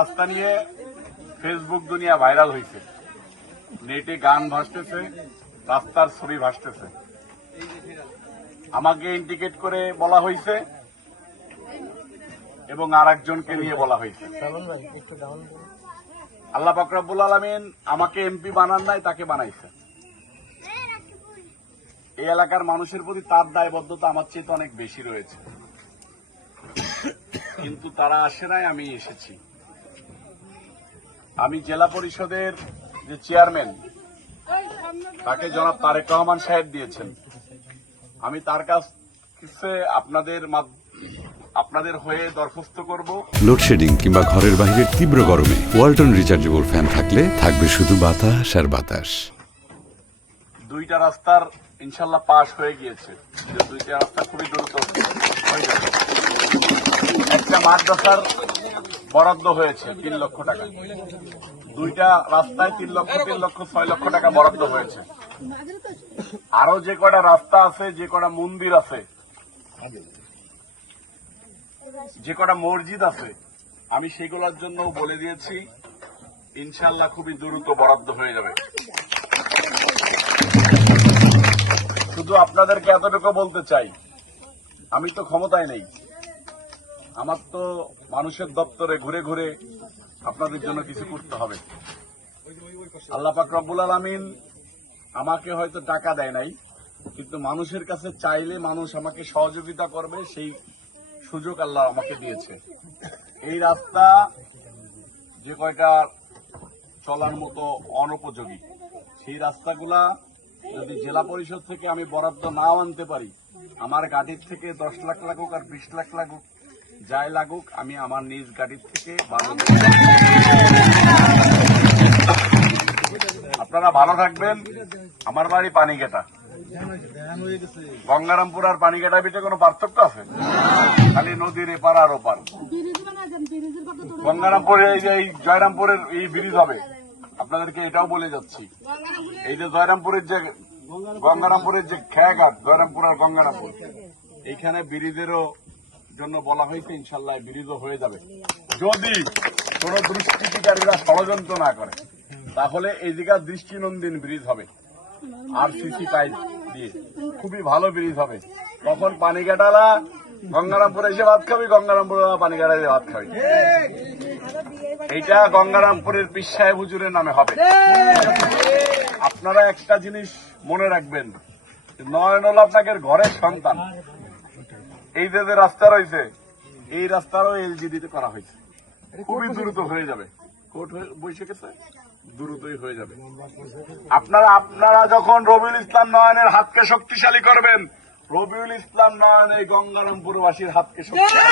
রাস্তা নিয়ে ফেসবুক দুনিয়া ভাইরাল হয়েছে, নেটে গান ভাসতেছে, রাস্তার ছবি ভাসতেছে। আমাকে ইন্ডিকেট করে বলা হয়েছে এবং আরেকজনকে নিয়ে বলা হয়েছে। আল্লাহ পাক রব্বুল আলামিন আমাকে এমপি বানান নাই, তাকে বানাইছে। এই এলাকার মানুষের প্রতি তার দায়বদ্ধতা আমার চেয়ে অনেক বেশি রয়েছে, কিন্তু তারা আসে নাই, আমি এসেছি। আমি জেলা পরিষদের যে চেয়ারম্যান, তাকে জনাব তারেক রহমান সাহেব দিয়েছেন। আমি তার কাছে আপনাদের হয়ে দরখাস্ত করব। লোডশেডিং কিংবা ঘরের বাইরের তীব্র গরমে ওয়ালটন রিচার্জেবল ফ্যান থাকলে থাকবে শুধু বাতাস আর বাতাস। দুইটা রাস্তার ইনশাল্লাহ পাশ হয়ে গিয়েছে, দুইটা রাস্তা খুবই দ্রুত হয়ে যাবে। একটা মাদ্রাসার বরাদ্দ হয়েছে 3 লক্ষ টাকা, দুইটা রাস্তায় 3 লক্ষ 6 লক্ষ টাকা বরাদ্দ হয়েছে। আরো যে কটা রাস্তা আছে, যে কটা মন্দির আছে, যে কটা মসজিদ আছে, আমি সেগুলোর জন্য বলে দিয়েছি ইনশাল্লাহ খুবই দ্রুত বরাদ্দ হয়ে যাবে। শুধু আপনাদেরকে এতটুকু বলতে চাই, আমি তো ক্ষমতায় নেই, আমার তো মানুষের দপ্তরে ঘুরে ঘুরে আপনাদের জন্য কিছু করতে হবে। আল্লাহ পাক রব্বুল আলামিন আমাকে হয়তো টাকা দেয় নাই, কিন্তু মানুষের কাছে চাইলে মানুষ আমাকে সহযোগিতা করবে, সেই সুযোগ আল্লাহ আমাকে দিয়েছে। এই রাস্তা যে কয়টা চলার মতো অনুপযোগী, সেই রাস্তাগুলা যদি জেলা পরিষদ থেকে আমি বরাদ্দ নাও আনতে পারি, আমার গাড়ির থেকে 10 লাখ লাগুক আর 20 লাখ লাগুক, যাই লাগুক, আমি আমার নিজ গাড়ির থেকে বানাবো। আপনারা ভালো থাকবেন। আমার বাড়ি পানিঘাটা, গঙ্গারামপুর আর পানিঘাটার ভিতরে কোনো পার্থক্য আছে? খালি নদীর এপার আর ওপার। গঙ্গারামপুরে এই জয়রামপুরের এই ব্রিজ হবে, আপনাদেরকে এটাও বলে যাচ্ছি। এই যে গঙ্গারামপুরের যে খেয়াঘাট, জয়রামপুর আর গঙ্গারামপুর, এইখানে ব্রিজেরও জন্য বলা হয়েছে, ইনশাল্লাহ ব্রিজও হয়ে যাবে যদি কোন দুষ্কৃতিকারীরা ষড়যন্ত্র না করে। তাহলে এই জায়গায় দৃষ্টিনন্দন ব্রিজ হবে, আরসিসি পাইপ দিয়ে খুবই ভালো ব্রিজ হবে। তখন পানিঘাটালা গঙ্গারামপুরে এসে ভাত খাবি, গঙ্গারামপুর পানিঘাটা এসে ভাত খাবি। এইটা গঙ্গারামপুরের পীর সাহেব হুজুরের নামে হবে। আপনারা একটা জিনিস মনে রাখবেন, নয়ন হল আপনাদের ঘরের সন্তান। এই যে রাস্তা রয়েছে, এই রাস্তারও এলজিডিতে করা হয়েছে, খুবই দ্রুত হয়ে যাবে। কোর্ট বসে গেছে, দ্রুতই হয়ে যাবে। আপনারা যখন রবিউল ইসলাম নয়নের হাতকে শক্তিশালী করবেন, রবিউল ইসলাম নয়ন এই গঙ্গারামপুরবাসীর হাতকে শক্তিশালী